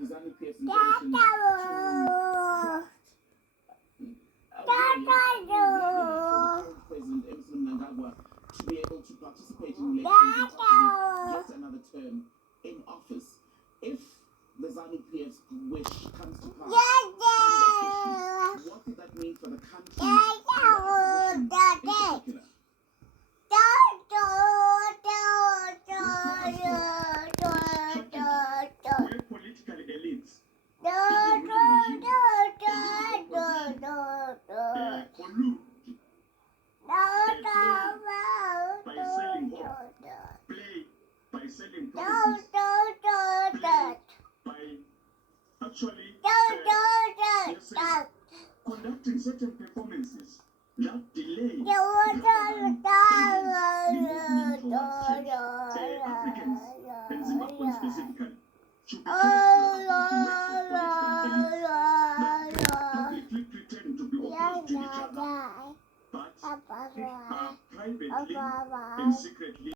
the ZANU-PF intention to craft President Emmerson Mnangagwa to be able to participate in elections and yet another term in office. If the ZANU-PF's wish comes to pass on that issue, what would that mean for the country and the opposition in particular? Where political elites collude by selling hope, play by selling promises, play by actually conducting certain performances that delay Africans and Zimbabweans specifically should be publicly pretend to be opposed to each other, but are privately and secretly